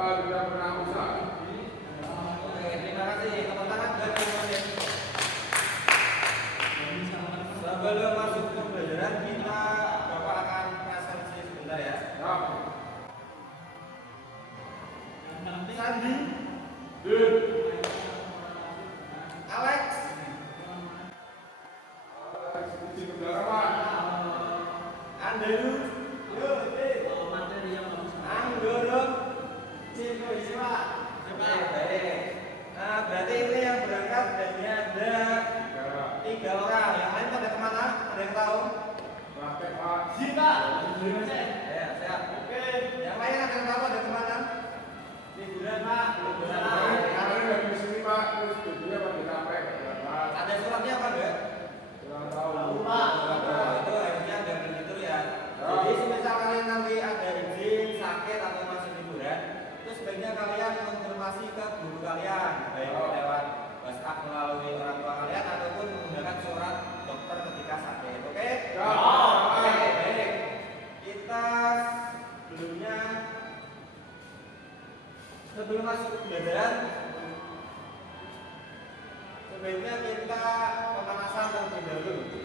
tidak pernah usah. Oke, terima kasih. Tepuk tangan buat teman-teman. Sebelum masuk ke pembelajaran, kita Bapak akan presentasi sebentar ya. Sandi, Alex, Andrew, Anggoro, Ciko, Isma. Baik. Nah, berarti ini yang berangkat dan ada 3 orang. Yang lain pada kemana? Ada yang tahu? Zita. Ya, siap. Oke. Yang lain ada yang tahu ada kemana? Liburan, Pak. Liburan. Kalian dari sini Pak, terus tujuannya pada capek. Ada suratnya apa enggak? Kurang tahu. Pak. Itu harusnya ada begitu ya. Jadi semisal kalian nanti ada izin, sakit atau masih liburan, itu sebaiknya kalian konfirmasi ke guru kalian, baik lewat WhatsApp melalui orang tua kalian ataupun menggunakan surat dokter ketika sakit. Oke? Oke, baik. Kita sebelum masuk pembelajaran, sebaiknya kita pemanasan terlebih dahulu.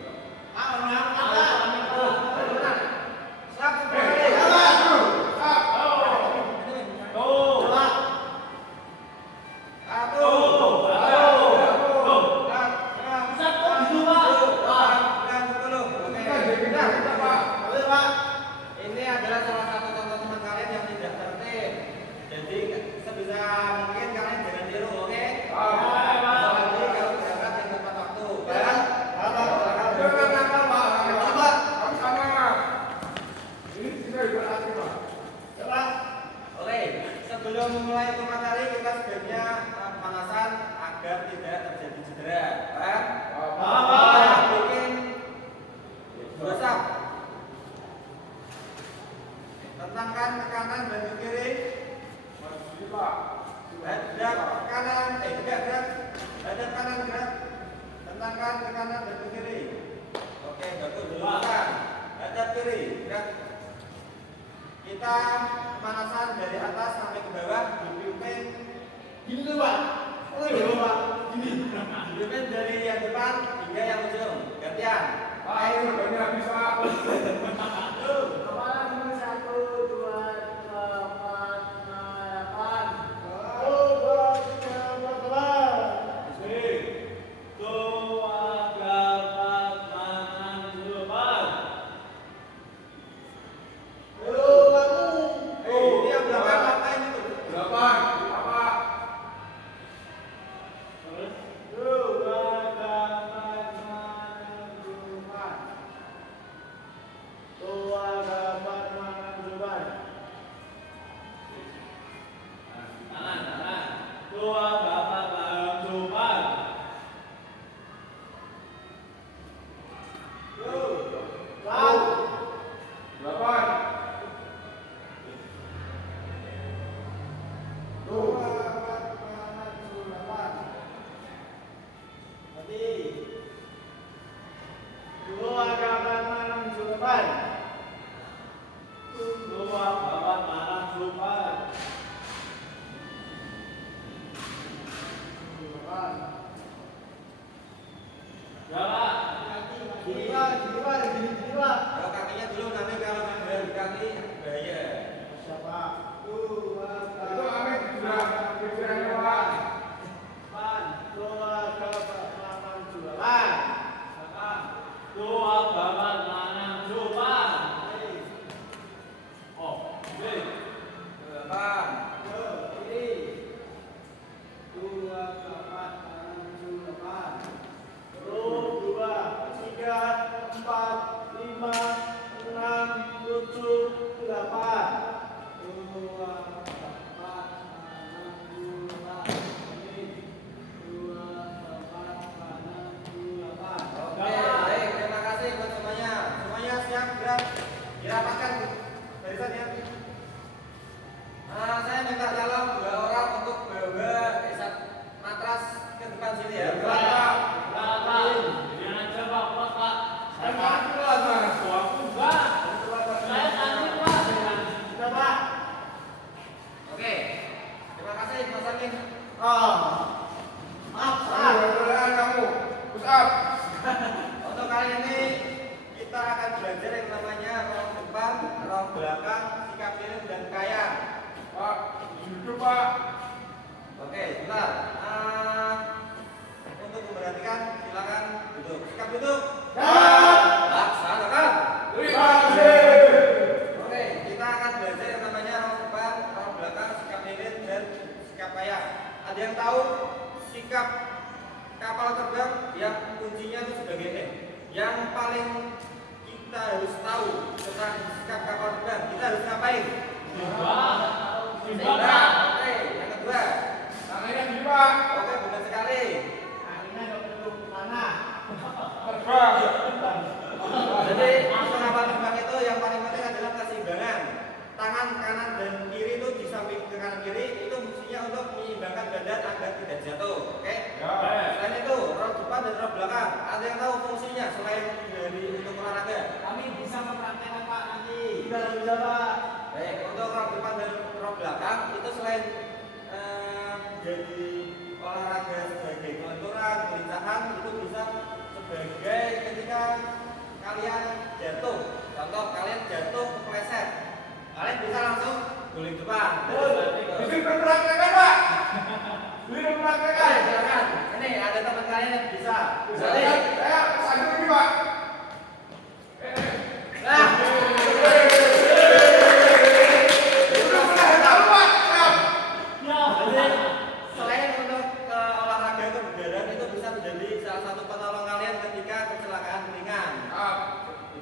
Ini adalah salah satu contoh teman kalian yang tidak tertib. Jadi sebisa mungkin kalian jangan tiru, oke? Apalagi kalau berangkat yang tepat waktu. Oke, sebelum memulai materi kita sebaiknya pemanasan agar tidak terjadi cedera. Bikin berasap. Tentangkan tekanan dan ke kiri. Hadap kanan, gerak. Hadap kanan gerak. Tentangkan tekanan dan ke kiri. Oke, bagus. Luruskan. Hadap kiri, gerak. Kita pemanasan dari atas sampai ke bawah dipimpin Gini tuh, Pak. dipimpin dari yang depan hingga yang ujung. Gantian. Ayo, banyak bisa. Ini yang belakang ngapain itu? 8, apa? Kalau kakinya dulu, nanti kalau main di kaki bahaya. Itu Amin sudah pikirannya Pak. Depan. Kiri. 4, 5, 6, 7, 8. rong belakang, sikap kiri dan kayang. Pak, duduk Pak. Oke, sebentar. Untuk memperhatikan, silakan duduk. Sikap duduk. Laksanakan. Terima kasih. Oke, kita akan belajar yang namanya rong depan, rong belakang, sikap kiri dan sikap kayang. Ada yang tahu sikap kapal terbang yang kuncinya itu sebagai yang paling kita harus tahu tentang sikap kapal terbang, kita harus ngapain? Seimbang. Oke, yang kedua. Tangannya gini Pak. Oke, benar sekali. Akhirnya nggak perlu mana. Terbang. Jadi untuk kapal terbang itu yang paling penting adalah keseimbangan. Tangan kanan dan kiri itu di samping ke kanan kiri itu fungsinya untuk menyeimbangkan badan agar tidak jatuh. Oke? Ya. Selain itu, rol depan dan rol belakang. Ada yang tahu fungsinya selain dari untuk olahraga? Kami bisa mempraktekkan Pak nanti. Bisa Pak. Baik, untuk rol depan dan rol belakang itu selain jadi olahraga sebagai kelenturan, pelincahan itu bisa sebagai ketika kalian jatuh. Contoh kalian jatuh kepleset, kalian bisa langsung guling depan. Bisa berpraktekan Pak. Bisa berpraktekan. Oke, silakan. Ini ada teman kalian yang bisa. Saya sambil ini Pak. Nah, Udah pernah tahu Pak. jadi selain untuk olahraga kebugaran itu bisa menjadi salah satu penolong kalian ketika kecelakaan ringan.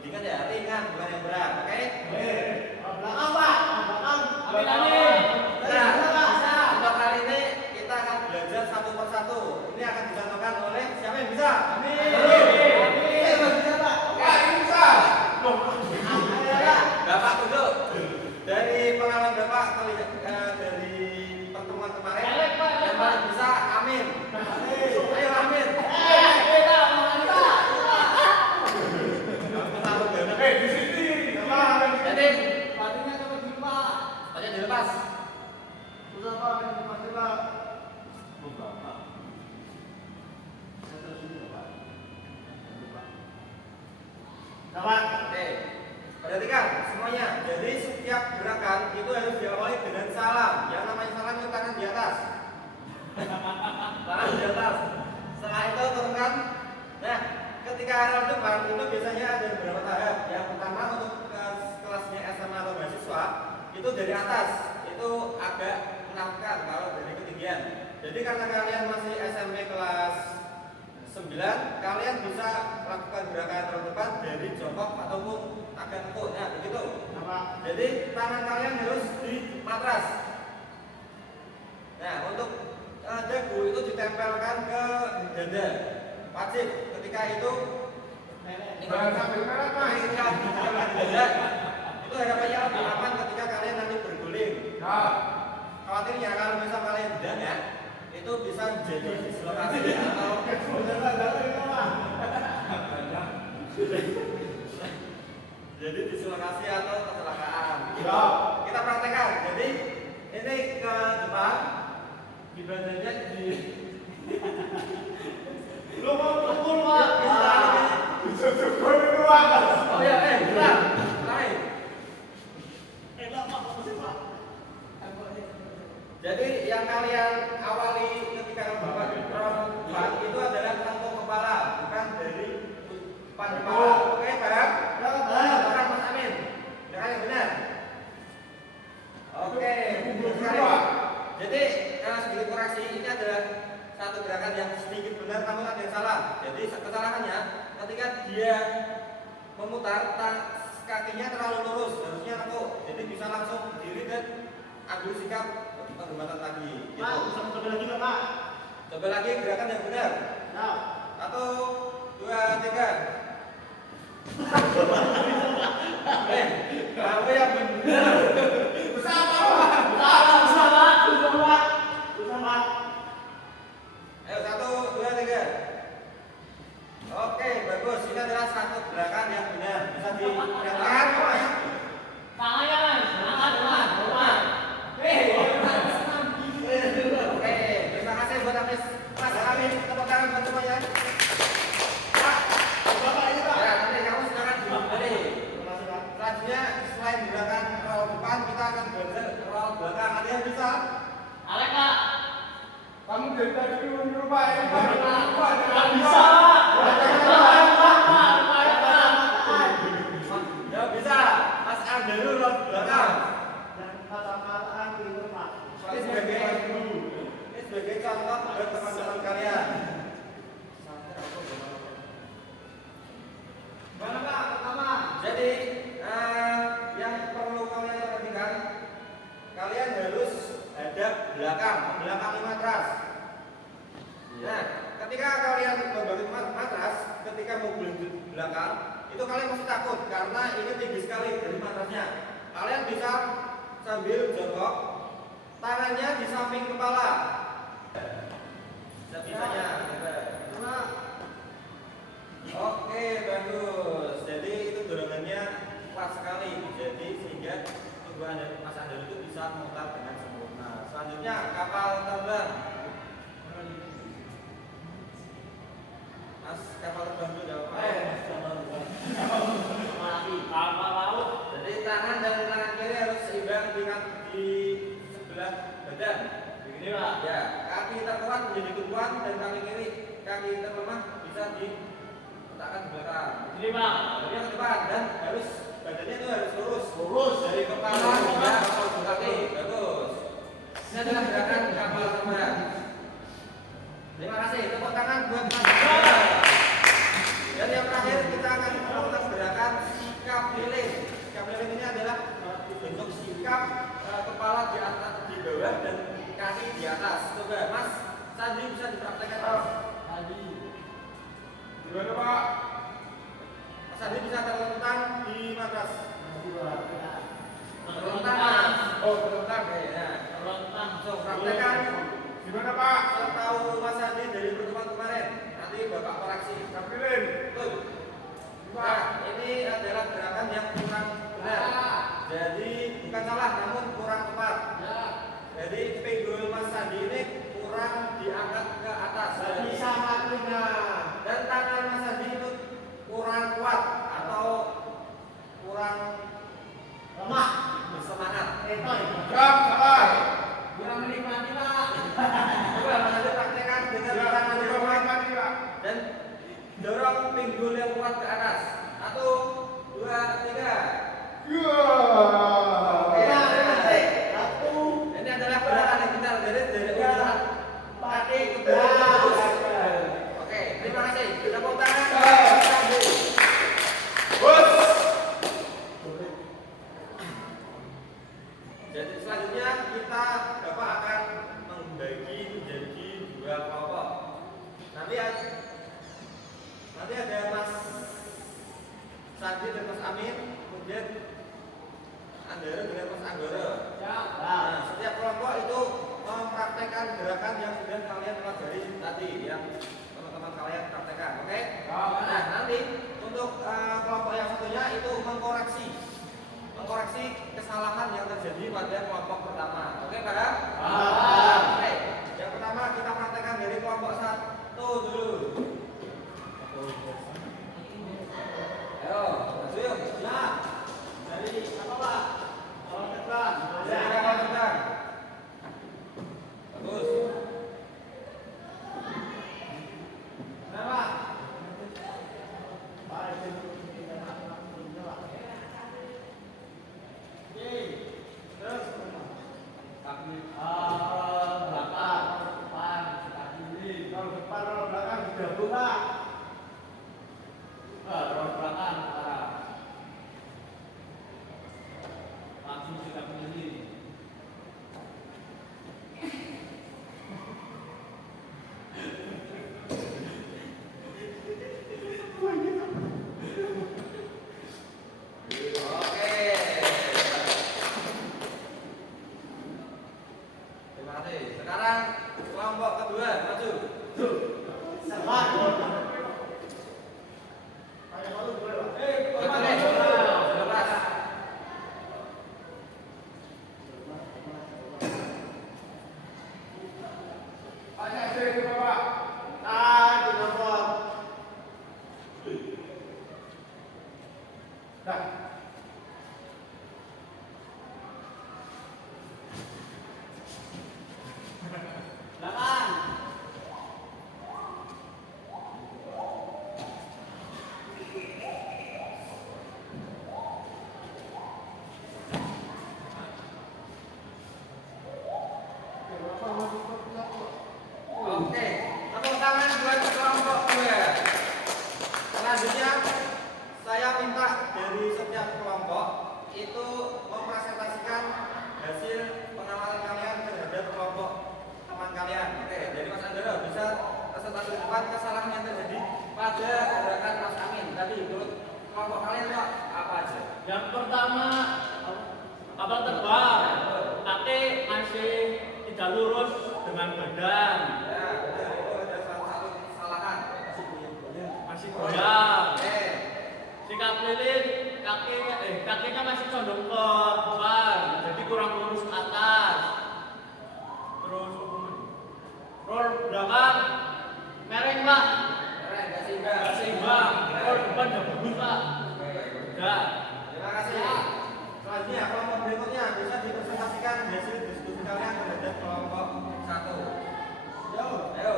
Ringan ya, ringan bukan yang berat. Oke? Belakang Pak. Belakang. Nah, untuk kali ini kita akan belajar satu persatu. Ini akan dicontohkan oleh siapa yang bisa? Pak, ini bisa. Bapak duduk. Dari pengalaman Bapak dari pertemuan kemarin, yang paling bisa amin. Ayo amin. Di sini. Jadi, Sepatunya coba dulu Pak. aja dilepas. Udah Pak, ini pastilah. Oke, perhatikan semuanya. Jadi setiap gerakan itu harus diawali dengan salam. Yang namanya salam itu tangan di atas. Tangan di atas. Setelah itu turunkan. Nah, ketika arah depan itu biasanya ada beberapa tahap. Yang pertama untuk kelasnya SMA atau mahasiswa itu dari atas itu agak menakutkan kalau dari ketinggian. Jadi karena kalian masih SMP kelas 9, kalian bisa lakukan gerakan terdepan dari jongkok ataupun agak tekuk. Nah, begitu. Jadi tangan kalian harus di matras. Nah, untuk dagu itu ditempelkan ke dada. Wajib ketika itu Jangan sambil merah Pak. ketika ditempelkan di dada itu harapannya lebih aman ketika kalian nanti berguling. Ya. Khawatirnya kalau misal kalian dan ya itu bisa jadi dislokasi atau jadi dislokasi atau kecelakaan. Gitu. Kita praktekkan. Jadi ini ke depan di badannya di Lu mau pukul Pak. Syukur dulu Pak. oh ya bentar. Lain. Enak Pak, makasih Pak. Jadi yang kalian awali ketika rompan itu adalah tengkuk kepala, bukan dari depan kepala. Oke, paham? Paham Mas Amin. Dengan yang benar. Oke, sekali. Jadi sedikit koreksi, ini adalah satu gerakan yang sedikit benar namun ada yang salah. Jadi kesalahannya ketika dia memutar kakinya terlalu lurus, harusnya tekuk. Jadi bisa langsung berdiri dan ambil sikap penghormatan lagi. Gitu. Pak, bisa coba lagi nggak Pak? Coba lagi gerakan yang benar. Nah. 1, 2, 3. Kamu yang benar. Bersama Pak. Susah Pak. Ayo 1, 2, 3. Oke, bagus. Ini adalah satu gerakan yang benar. Bisa diperhatikan semuanya. Tangannya Mas, tangan. Oke, terima kasih buat Mas Amin. Tepuk tangan buat semuanya. Bapak ini Pak. Ya, nanti kamu silakan duduk. Selanjutnya slide gerakan roll depan, kita akan belajar roll belakang. Ada yang bisa? Alek Pak. Kamu dari tadi nyuruh Pak, ini Pak, Nggak bisa. Ya bisa. Mas Anda dulu roll belakang. Ini sebagai contoh buat teman-teman kalian. Mana Pak? Pertama. Jadi yang perlu kalian perhatikan, kalian harus hadap belakang, membelakangi matras. Nah, ketika kalian membagi matras, ketika mau belakang, itu kalian mesti takut karena ini tinggi sekali dari matrasnya. Kalian bisa sambil jongkok, tangannya di samping kepala. Sebisanya. Oke, bagus. Jadi itu dorongannya kuat sekali. Jadi sehingga tubuh Mas Anda itu bisa memutar dengan sempurna. Selanjutnya kapal terbang. Mas kapal terbang dulu jawab. Kapal laut. Jadi tangan dan tangan kiri harus seimbang di sebelah badan. Begini Pak. Ya, kaki terkuat menjadi tumpuan dan kaki terlemah bisa diletakkan di belakang. Begini Pak. Jadi yang depan dan harus badannya itu harus lurus. Lurus. Dari kepala hingga kaki. Bagus. Ini adalah gerakan kapal terbang. Terima kasih. Tepuk tangan buat Mas. Dan yang terakhir kita akan melakukan gerakan sikap lilin. Sikap lilin ini adalah bentuk sikap kepala di atas, di bawah dan kaki di atas. Coba Mas Sandi bisa dipraktekkan Mas. Gimana Pak? Mas Sandi bisa terlentang di matras. Terlentang. Oh, terlentang ya. Terlentang. So, praktekkan. Gimana Pak? Saya tahu Mas Sandi dari pertemuan kemarin. Nanti Bapak koreksi. Kapilin. Betul. Nah, ini adalah gerakan yang kurang benar. Jadi bukan salah, namun kurang tepat. Jadi pinggul Mas Sandi ini kurang diangkat ke atas. Bisa kakinya. Dan tangan Mas Sandi itu kurang kuat atau kurang Lemah. bersemangat. Jam, salah. Kurang menikmati Pak. Coba Mas Sandi praktekkan dengan tangan yang kuat dan dorong pinggul yang kuat ke atas. 1, 2, 3. Ini adalah gerakan yang kita dari urutan kaki ke terus. Oke, terima kasih. Tepuk tangan. Jadi selanjutnya kita Bapak akan membagi menjadi 2 kelompok. Nanti ada Mas Sandi dan Mas Amin, kemudian Andara dengan Mas Anggoro. Nah, setiap kelompok itu mempraktekkan gerakan yang sudah kalian pelajari tadi, yang teman-teman kalian praktekkan, oke? Nah, nanti untuk kelompok yang satunya itu mengkoreksi kesalahan yang terjadi pada kelompok pertama, oke Pak? Oke, yang pertama kita praktekkan dari kelompok 1 dulu. Ayo, maju yuk. Ya. Dari apa Pak? Kalau terbang. Dari kapal terbang. Bagus. Kenapa? Terus. lurus dengan badan. Ya, benar, itu ada salah satu kesalahan. Masih goyang. Oke. Sikap lilin, kakinya masih condong ke depan, jadi kurang lurus ke atas. Terus roll belakang, mereng Pak. Keren, nggak seimbang. Nggak seimbang. Roll depan udah bagus Pak. Udah. Terima kasih. Selanjutnya kelompok berikutnya bisa dipresentasikan hasil diskusi kalian terhadap kelompok 1. Ayo.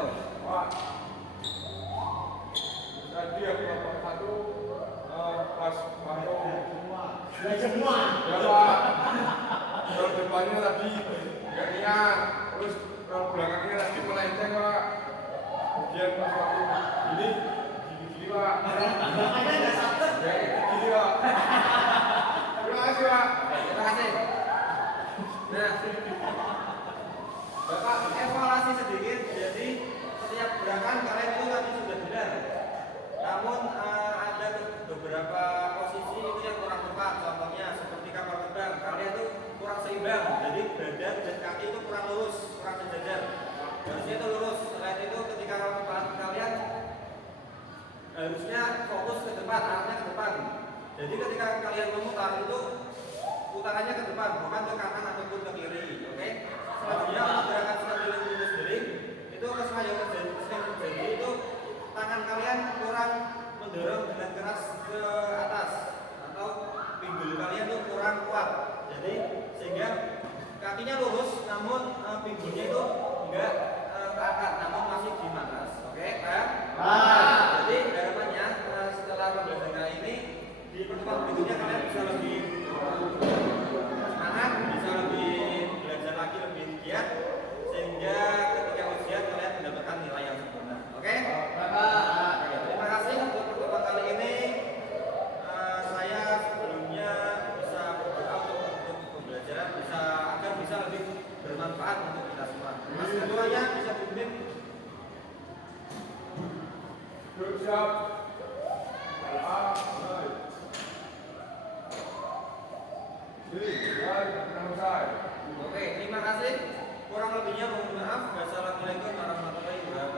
Pak. Tadi aku kelompok 1 pas masuk Semua. ya Pak. Kalau depannya tadi nggak niat, terus kalau belakangnya tadi melenceng Pak. Kemudian pas waktu ini gini Pak. Makanya nggak satu. Ya gini Pak. Terima kasih Pak. Terima kasih. Nah, Bapak evaluasi sedikit. Jadi setiap gerakan kalian itu tadi sudah benar. Namun ada beberapa posisi itu yang kurang tepat. Contohnya seperti kapal terbang, kalian itu kurang seimbang. Jadi badan dan kaki itu kurang lurus, kurang sejajar. Harusnya itu lurus. Selain itu ketika kalian harusnya fokus ke depan, arahnya ke depan. Jadi ketika kalian memutar itu putarannya ke depan, bukan ke kanan ataupun ke kiri. Oke? Selanjutnya untuk gerakan seperti lurus balik itu yang terjadi itu tangan kalian kurang mendorong dengan keras ke atas atau pinggul kalian tuh kurang kuat. Jadi sehingga kakinya lurus, namun pinggulnya itu enggak keangkat, namun masih di atas. Oke, paham? Jadi harapannya setelah pembelajaran kali ini di pertemuan berikutnya kalian bisa lebih semangat, bisa lebih belajar lagi lebih giat sehingga ketika ujian kalian mendapatkan nilai yang sempurna. Oke? Oke, terima kasih untuk pertemuan kali ini. Saya sebelumnya bisa berdoa untuk pembelajaran agar bisa lebih bermanfaat untuk kita semua. Mas ketuanya bisa dipimpin. Siap. Oke, terima kasih. Kurang lebihnya mohon maaf. Wassalamualaikum warahmatullahi wabarakatuh.